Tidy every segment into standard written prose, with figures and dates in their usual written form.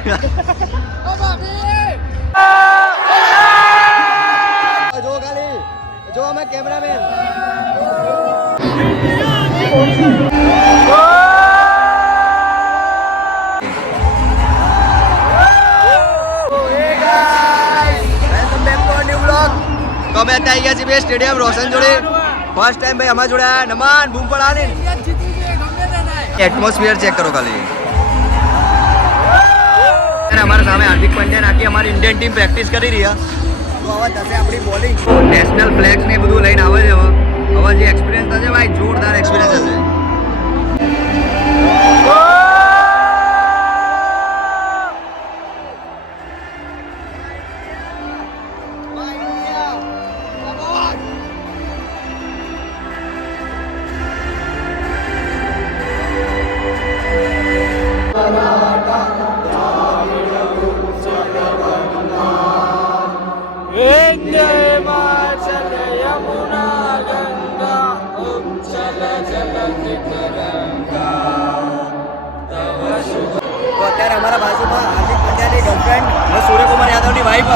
જો ખાલી જો અમે કેમેરામેન તો અમે અત્યારે આવી ગયા છીએ સ્ટેડિયમ રોશન જોડે ફર્સ્ટ ટાઈમ ભાઈ અમારા જોડે નમન બૂમ પડાની એટમોસ્ફિયર ચેક કરો ખાલી અમારા સામે હાર્દિક પંડ્યા આખી અમારી ઇન્ડિયન ટીમ પ્રેક્ટિસ કરી રહ્યા તો હવે થશે આપણી બોલિંગ નેશનલ ફ્લેગ્સ ને બધું લઈને આવે છે હવે જે એક્સપિરિયન્સ થશે ભાઈ જોરદાર એક્સપિરિયન્સ હશે તો અત્યારે અમારા બાજુમાં હાર્દિક પંડ્યાની ગર્લફ્રેન્ડ અને સૂર્યકુમાર યાદવની વાઈફ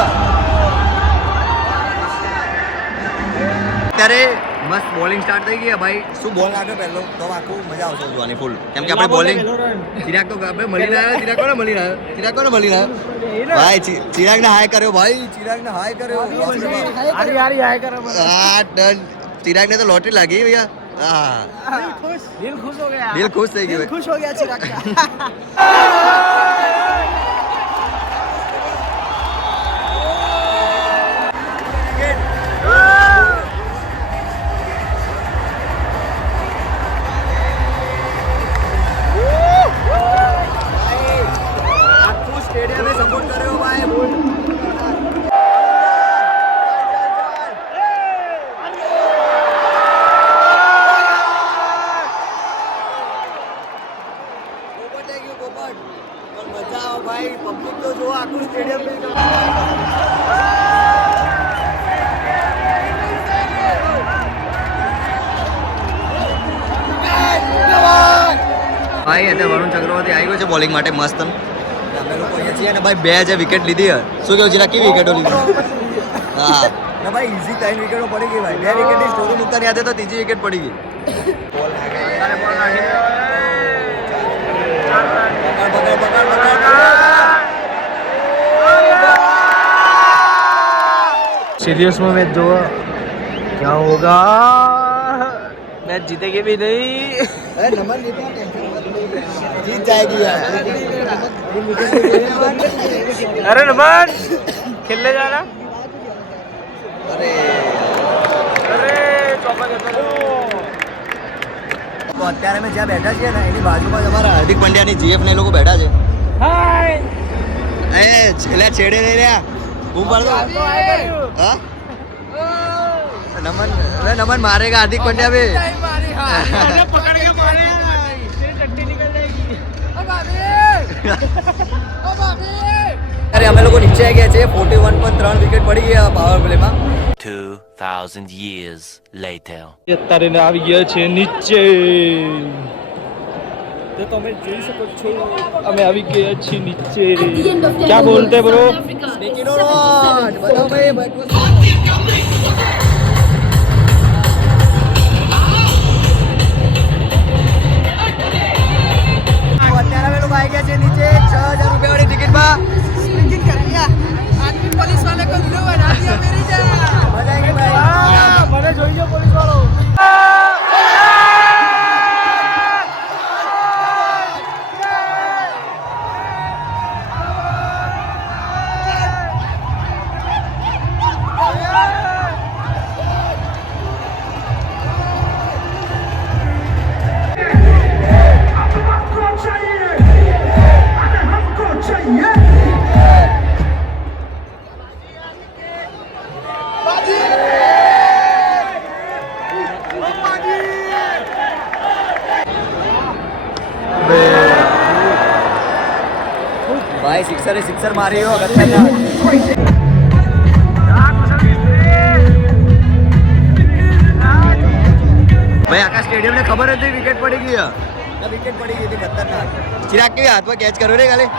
અત્યારે મસ્ત બોલિંગ સ્ટાર્ટ થઈ ગઈ ભાઈ શું બોલ લાગ્યો પહેલો તો આખું મજા આવશે જોવાની ફૂલ કેમ કે આપણે બોલિંગ ચિરાગ તો આપણે મળી રહ્યા ચિરાગ કોને મળી રહ્યા ભાઈ ચિરાગને હાય કર્યો ભાઈ ચિરાગને હાય કર્યો હા ડન ચિરાગને તો લોટરી લાગી ભૈયા हाँ दिल खुश हो गया दिल खुश થઈ ગયો खुश हो गया चिराग का આખું સ્ટેડિયમે સપોર્ટ કર્યો ભાઈ ભાઈ પબ્લિક તો જો આખું સ્ટેડિયમ ભાઈ અત્યારે વરુણ ચક્રવર્તી આવી ગયો છે બોલિંગ માટે મસ્ત અમે લોકો અહીંયા છીએ ને ભાઈ 2 જે વિકેટ લીધી શું કેવું છે કેવી વિકેટો લીધી હા ના ભાઈ ઈઝી 3 વિકેટો પડી ગઈ ભાઈ 2 વિકેટની સ્ટોરી મૂકતાની યાદ તો ત્રીજી વિકેટ પડી ગઈ सीरियस में मैच जो क्या होगा मैच जीतेंगे भी नहीं अरे नंबर जीत जाएगी यार अरे नमन खेलने जाना अरे अरे चौका તો અત્યારે અમે જ્યાં બેઠા છીએ ને એની બાજુમાં જ અમારા હાર્દિક પંડ્યાની જીએફ ને એ લોકો બેઠા છે हाय એ છેલ્લા છેડે નહીં રહ્યા બૂમ પાડ દો હા नमन मारेगा हार्दिक पांड्या भी पकड़ के मारे तेरी टट्टी निकल जाएगी अरे અમે લોકો નીચે આવી ગયા છે 41.3 વિકેટ પડી ગયા પાવર પ્લેમાં 2000 years later અત્યારે ને આવી ગયા છે નીચે તો તમે જોઈ શકો છો અમે આવી ગયા છીએ નીચે क्या बोलते ब्रो સ્નેકી નો નોટ बताओ भाई અત્યારે અમે લોકો આવી ગયા છે નીચે 6000 રૂપિયા વાળી ટિકિટમાં स्पीकिंग कर लिया आदमी पुलिस वाले को लो बना दिया मेरी जान મજા આવી ભાઈ મને જોઈ લો પોલીસ વાળો ભાઈ સિક્સર મારી હો ગત્તા ભાઈ આખા સ્ટેડિયમ ને ખબર હતી વિકેટ પડી ગઈ વિકેટ પડી ગઈ હતી ખતરનાક. ચિરાગ કેવી હાથમાં કેચ કર્યો રે ખાલી.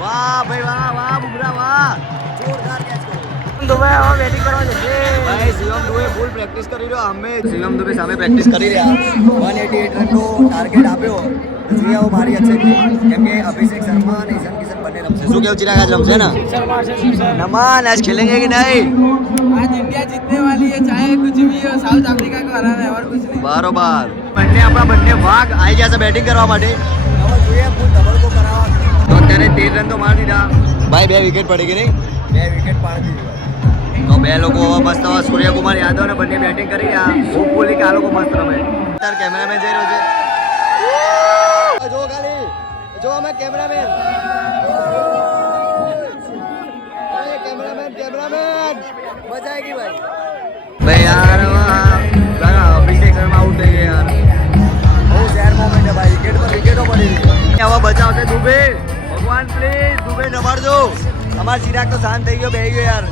વાહ ભાઈ વાહ બુમરા વાહ, જોરદાર કેચ કર્યો. દુબઈ હવે બેટિંગ કરવા જશે. ભાઈ શિવમ દુબે ફૂલ પ્રેક્ટિસ કરી રહ્યો. અમે શિવમ દુબે સામે પ્રેક્ટિસ કરી રહ્યા. 188 રનનો ટાર્ગેટ આપ્યો. જોઈએ આવો મારી અક્ષય કેમ કે અભિષેક શર્મા અને ઈશાન કિશન બંને રમશે. શું કેવું ચિરાગ આજ રમશે ને? નમન આજ ખેલેंगे कि नहीं? आज इंडिया जीतने वाली है, चाहे कुछ भी हो, साउथ अफ्रीका को हराना है और कुछ नहीं. બરોબર. બંને વાઘ આવી ગયા છે બેટિંગ કરવા માટે. હવે જોઈએ ફૂલ ધબડકો કરાવવા. તો અત્યારે 13 રન તો મારી દીધા. ભાઈ 2 વિકેટ પડી ગઈ નહીં? 2 વિકેટ પાડી દીધી. તો બે લોકો હવે મસ્ત હવે સૂર્યકુમાર યાદવ ને બંને બેટિંગ કરી રહ્યા. હોપફુલી કે આ લોકો મસ્ત રમે. અત્યારે કેમેરામેન જઈ રહ્યો છે. જો ખાલી જો અમે કેમેરામેન. કેમેરામેન મજા આવી ગઈ ભાઈ યાર. અભિષેક શર્મા આઉટ થઈ ગયા યાર. બહુ શેર મોમેન્ટ છે ભાઈ. વિકેટ પર વિકેટો પડી રહી. હવે બચાવશે દુબે. ભગવાન પ્લીઝ દુબે નવાડજો. અમાર ચિરાગ તો શાંત થઈ ગયો, બેહી ગયો યાર.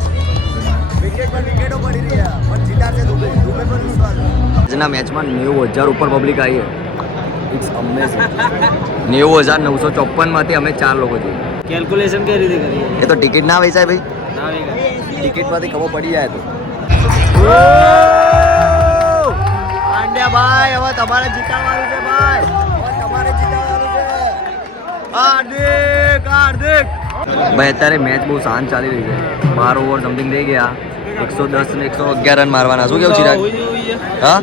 વિકેટ પર વિકેટો પડી રહ્યા પણ જીતાશે દુબે. દુબે પર વિશ્વાસ. આજના મેચમાં 90,000 ઉપર પબ્લિક આવી છે. It's amazing. 90,954 માંથી અમે 4 લોકો છીએ. કેલ્ક્યુલેશન કઈ રીતે કરીએ? એ તો ટિકિટ ના વેચાય ભાઈ. ના વેચાય. ટિકિટમાંથી ખબર પડી જાય તો. પાંડ્યા ભાઈ હવે તમારે જીતાડવાનું છે ભાઈ. હવે તમારે જીતાડવાનું છે. હાર્દિક ભાઈ અત્યારે મેચ બહુ શાંત ચાલી રહી છે. 12 ઓવર સમથિંગ થઈ ગયા. 110 ને 111 રન મારવાના. શું કેવું ચિરાગ? હા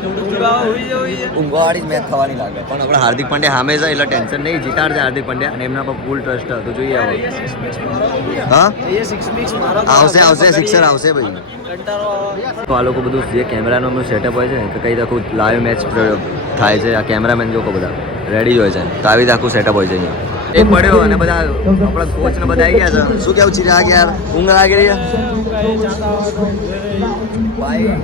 ઊંઘવાળી જ મેચ થવાની લાગે પણ આપણે હાર્દિક પંડ્યા સામે છે એટલે ટેન્શન નહીં. જીતાડશે હાર્દિક પંડ્યા અને એમના પર ફૂલ ટ્રસ્ટ હતો. જોઈએ હવે હા આવશે સિક્સર આવશે ભાઈ. તો આ લોકો બધું જે કેમેરાનું સેટઅપ હોય છે ને તો કઈ આખું લાઈવ મેચ થાય છે. આ કેમેરામેન લોકો બધા રેડી હોય છે તો આવી આખું સેટઅપ હોય છે અહીંયા. એક પડ્યો અને બધા આપણા કોચ ને બધા આવી ગયા છે. શું કેવું ચિરાગ યાર? ઊંઘ લાગી રહી ભાઈ.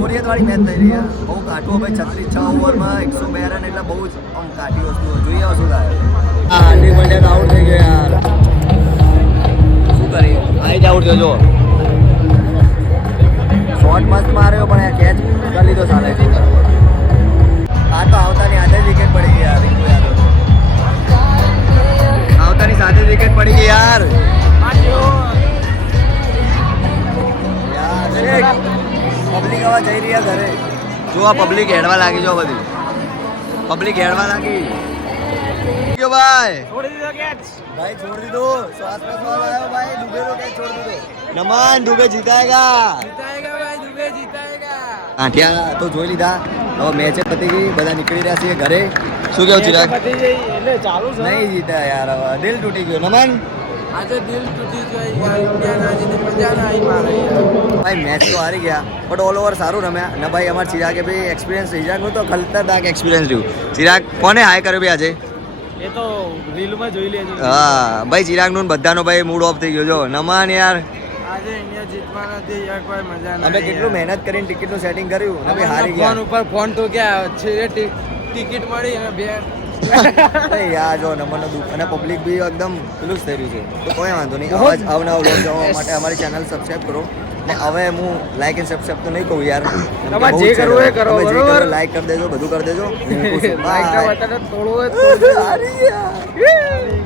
બોરિયત વાળી મેચ થઈ રહી. બહુ કાઠું ભાઈ. 36 ઓવરમાં 102 રન એટલે બહુ જ આમ કાઠી વસ્તુ. જોઈએ શું થાય. હાર્દિક પંડ્યા આઉટ થઈ ગયો યાર. શું કરી આવી જ આઉટ થયો જો. શોટ મસ્ત માર્યો પણ કેચ કરી લીધો સામે. આ તો આવતાની સાથે જ વિકેટ પડી ગઈ યાર. આવતાની સાથે જ વિકેટ પડી ગઈ યાર. પબ્લિક હવે જઈ રહ્યા ઘરે. જો આ પબ્લિક હેડવા લાગી. જો બધી પબ્લિક હેડવા લાગી. ભાઈ છોડી દીધો. શ્વાસ પ્રશ્વાસ આવ્યો ભાઈ. દુબે નો કેચ છોડી દીધો. નમન દુબે જીતાયેગા. આઠિયા તો જોઈ લીધા. હવે મેચ પતી ગઈ. બધા નીકળી રહ્યા છીએ ઘરે. શું કેવું ચિરાગ? નહીં જીતા યાર. હવે દિલ તૂટી ગયો. નમન આજે દિલ તૂટી ગયું. ઇન્ડિયા ના જીતે, મજા ના આવી મારે. ભાઈ મેચ તો હારી ગયા બટ ઓલ ઓવર સારું રમ્યા. અને ભાઈ અમારા ચિરાગે ભાઈ એક્સપિરિયન્સ. ચિરાગનું તો ખતરનાક એક્સપિરિયન્સ રહ્યું. ચિરાગ કોને હાય કર્યો ભાઈ આજે? એ તો રીલમાં જોઈ લેજો. હા ભાઈ ચિરાગનું બધાનો ભાઈ મૂડ ઓફ થઈ ગયો. જો નમન યાર આજે ઇન્ડિયા જીતવાના હતી યાર. કોઈ મજા ના. અમે કેટલું મહેનત કરીને ટિકિટનું સેટિંગ કર્યું અને ભાઈ હારી ગયા. ફોન ઉપર ફોન તો ક્યાં છે. ટિકિટ મળી અને બે યાર જો નંબરનો દુઃખ અને પબ્લિક બી એકદમ પેલું જ થઈ રહ્યું છે. તો કોઈ વાંધો નહીં. આવા જ અવનવા વ્લોગ જોવા માટે અમારી ચેનલ સબસ્ક્રાઈબ કરો. ને હવે હું લાઈક એન્ડ સબસ્ક્રાઈબ તો નહીં કહું યાર. તમારે જે કરવું એ કરો. બરોબર લાઈક કરી દેજો, બધું કરી દેજો. લાઈક બટન થોડું